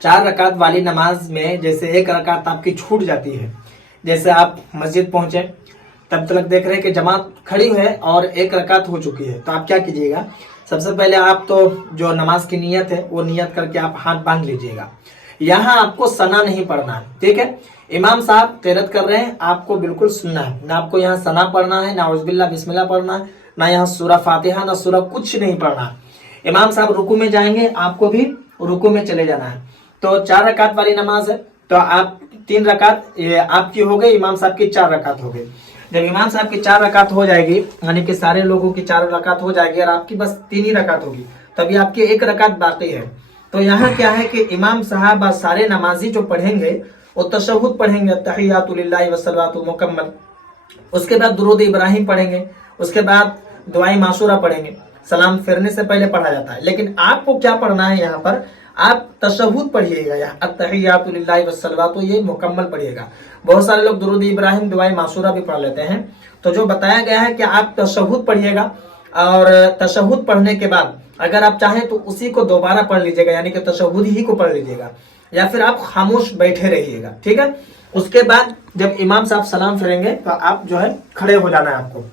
4 रकात वाली नमाज में जैसे एक रकात आपकी छूट जाती है, जैसे आप मस्जिद पहुंचे तब तक देख रहे हैं कि जमात खड़ी है और एक रकात हो चुकी है, तो आप क्या कीजिएगा, सबसे पहले आप तो जो नमाज की नियत है वो नियत करके आप हाथ बांध लीजिएगा। यहाँ आपको सना नहीं पढ़ना है, ठीक है। इमाम साहब तिलावत कर रहे हैं, आपको बिल्कुल सुनना है, ना आपको यहाँ सना पढ़ना है, ना औज़ुबिल्लाह बिस्मिल्लाह पढ़ना है, ना यहाँ सूरा फातिहा ना सूरा कुछ नहीं पढ़ना है। इमाम साहब रुकू में जाएंगे, आपको भी रुकू में चले जाना है। तो 4 रकात वाली नमाज है, तो आप 3 रकात आपकी हो गई, इमाम साहब की 4 रकात हो गई। जब इमाम साहब की 4 रकात हो जाएगी, यानी कि सारे लोगों की 4 रकात हो जाएगी और आपकी बस 3 ही रकात होगी, तभी आपकी 1 रकात बाकी है। तो यहाँ क्या है कि इमाम साहब और सारे नमाजी जो पढ़ेंगे वो तशहुद पढ़ेंगे, तहियातु लिल्लाहि वस्सलातु मुकम्मल, उसके बाद दुरूद इब्राहिम पढ़ेंगे, उसके बाद दुआए माशूरा पढ़ेंगे। सलाम फेरने से पहले पढ़ा जाता है, लेकिन आपको क्या पढ़ना है, यहाँ पर आप तशहुद पढ़िएगा, यहाँ अत्तहियातु लिल्लाहि वस्सलातु ये मुकम्मल पढ़िएगा। बहुत सारे लोग दुरूद इब्राहिम दुआए माशूरा भी पढ़ लेते हैं, तो जो बताया गया है कि आप तशहुद पढ़िएगा और तशहुद पढ़ने के बाद अगर आप चाहें तो उसी को दोबारा पढ़ लीजिएगा, यानी कि तशहुद ही को पढ़ लीजिएगा, या फिर आप खामोश बैठे रहिएगा, ठीक है। उसके बाद जब इमाम साहब सलाम फेरेंगे तो आप जो है खड़े हो जाना है आपको।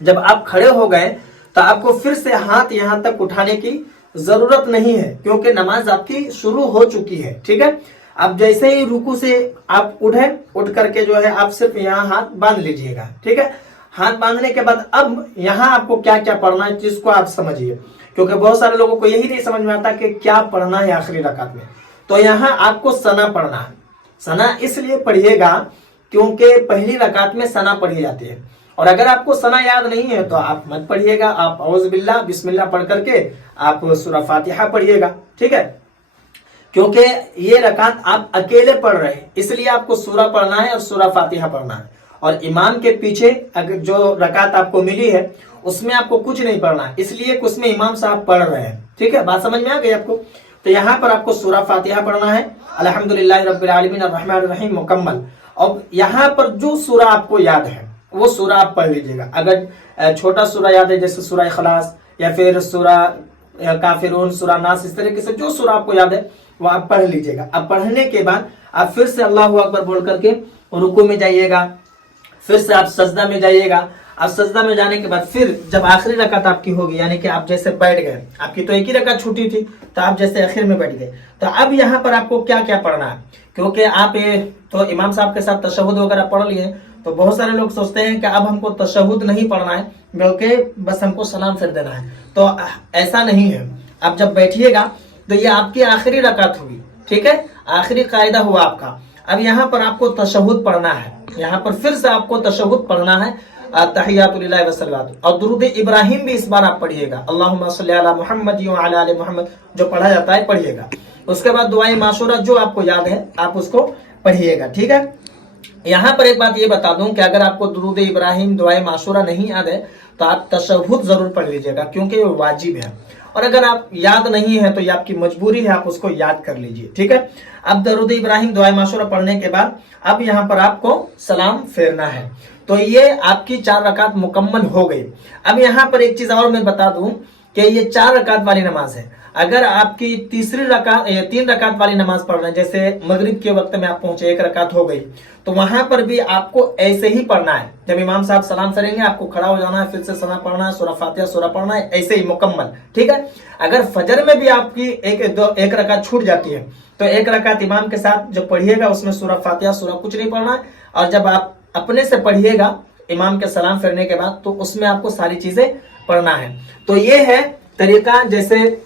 जब आप खड़े हो गए तो आपको फिर से हाथ यहाँ तक उठाने की जरूरत नहीं है, क्योंकि नमाज आपकी शुरू हो चुकी है, ठीक है। अब जैसे ही रुकू से आप उठ करके जो है आप सिर्फ यहाँ हाथ बांध लीजिएगा, ठीक है। हाथ बांधने के बाद अब यहाँ आपको क्या क्या पढ़ना है जिसको आप समझिए, क्योंकि बहुत सारे लोगों को यही नहीं समझ में आता कि क्या पढ़ना है आखिरी रकात में। तो यहाँ आपको सना पढ़ना है। सना इसलिए पढ़िएगा क्योंकि पहली रकात में सना पढ़ी जाती है, और अगर आपको सना याद नहीं है तो आप मत पढ़िएगा, आप औज़ुबिल्लाह बिस्मिल्लाह पढ़ करके आप सूरा फातिहा पढ़िएगा, ठीक है। क्योंकि ये रकात आप अकेले पढ़ रहे हैं, इसलिए आपको सूरा पढ़ना है और सूरा फातिहा पढ़ना है। और इमाम के पीछे अगर जो रकात आपको मिली है उसमें आपको कुछ नहीं पढ़ना है, इसलिए उसमें इमाम साहब पढ़ रहे हैं, ठीक है। बात समझ में आ गई आपको। तो यहाँ पर आपको सूरा फातिहा पढ़ना है, अल्हम्दुलिल्लाहि रब्बिल आलमीन अर्रहमानिर रहीम मुकम्मल। और यहाँ पर जो सूरा आपको याद है वो सूरा आप पढ़ लीजिएगा। अगर छोटा सूरा याद है जैसे सूरा इखलास या फिर सूरा काफिरून, सूरा नास, इस तरीके से जो सूरा आपको याद है वो आप पढ़ लीजिएगा। अब पढ़ने के बाद आप फिर से अल्लाहु अकबर बोल करके रुकू में जाइएगा, फिर से आप सजदा में जाइएगा। अब सजदा में जाने के बाद फिर जब आखिरी रकात आपकी होगी, यानी कि आप जैसे बैठ गए, आपकी तो एक ही रकात छूटी थी तो आप जैसे आखिर में बैठ गए, तो अब यहाँ पर आपको क्या क्या पढ़ना है, क्योंकि आप तो इमाम साहब के साथ तशहुद वगैरह पढ़ लिए, तो बहुत सारे लोग सोचते हैं कि अब हमको तशहुद नहीं पढ़ना है बल्कि बस हमको सलाम फिर देना है। तो ऐसा नहीं है। अब जब बैठिएगा तो ये आपकी आखिरी रकात हुई, ठीक है, आखिरी कायदा हुआ आपका। अब यहाँ पर आपको तशहुद पढ़ना है, यहाँ पर फिर से आपको तशहुद पढ़ना है, तहियातु लिल्लाहि वस्सलातु, और दुरूद इब्राहिम भी इस बार आप पढ़िएगा, अल्लाहुम्मा सल्ली अला मुहम्मद व अला आलि मुहम्मद, जो पढ़ा जाता है पढ़िएगा। उसके बाद दुआए माशूरा जो आपको याद है आप उसको पढ़िएगा, ठीक है। यहाँ पर एक बात ये बता दूं कि अगर आपको दुरूद इब्राहिम दुआए माशूरा नहीं याद है तो आप तशहुद जरूर पढ़ लीजिएगा, क्योंकि ये वाजिब है। और अगर आप याद नहीं है तो ये आपकी मजबूरी है, आप उसको याद कर लीजिए, ठीक है। अब दुरूद इब्राहिम दुआए माशूरा पढ़ने के बाद अब यहाँ पर आपको सलाम फेरना है। तो ये आपकी 4 रकात मुकम्मल हो गई। अब यहाँ पर एक चीज और मैं बता दूं कि ये 4 रकात वाली नमाज है। अगर आपकी 3 रकात वाली नमाज पढ़ना है, जैसे मगरिब के वक्त में आप पहुंचे 1 रकात हो गई, तो वहां पर भी आपको ऐसे ही पढ़ना है। जब इमाम साहब सलाम करेंगे आपको खड़ा हो जाना है, फिर से सना पढ़ना है, सूरा फातिहा सूरा पढ़ना है, ऐसे ही मुकम्मल, ठीक है। अगर फजर में भी आपकी एक रकात छूट जाती है तो 1 रकात इमाम के साथ जो पढ़िएगा उसमें सूरा फातिहा सूरा कुछ नहीं पढ़ना है, और जब आप अपने से पढ़िएगा इमाम के सलाम फेरने के बाद तो उसमें आपको सारी चीजें पढ़ना है। तो ये है तरीका। जैसे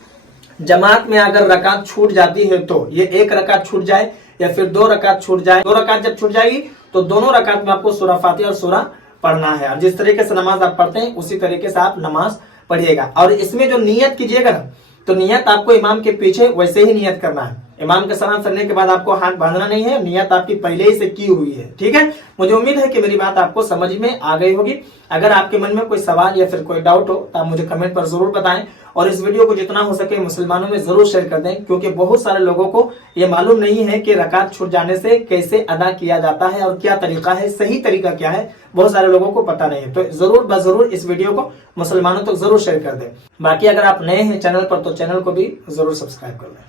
जमात में अगर रकात छूट जाती है तो ये 1 रकात छूट जाए या फिर 2 रकात छूट जाए, 2 रकात जब छूट जाएगी तो दोनों रकात में आपको सूरा फातिहा और सूरा पढ़ना है। और जिस तरीके से नमाज आप पढ़ते हैं उसी तरीके से आप नमाज पढ़िएगा। और इसमें जो नियत कीजिएगा ना, तो नियत आपको इमाम के पीछे वैसे ही नियत करना है। इमाम के सलाम करने के बाद आपको हाथ बांधना नहीं है, नियत आपकी पहले ही से की हुई है, ठीक है। मुझे उम्मीद है कि मेरी बात आपको समझ में आ गई होगी। अगर आपके मन में कोई सवाल या फिर कोई डाउट हो तो आप मुझे कमेंट पर जरूर बताएं, और इस वीडियो को जितना हो सके मुसलमानों में जरूर शेयर कर दें, क्योंकि बहुत सारे लोगों को ये मालूम नहीं है कि रकात छूट जाने से कैसे अदा किया जाता है और क्या तरीका है, सही तरीका क्या है, बहुत सारे लोगों को पता नहीं है। तो जरूर बजरूर इस वीडियो को मुसलमानों तक जरूर शेयर कर दें। बाकी अगर आप नए हैं चैनल पर तो चैनल को भी जरूर सब्सक्राइब कर लें।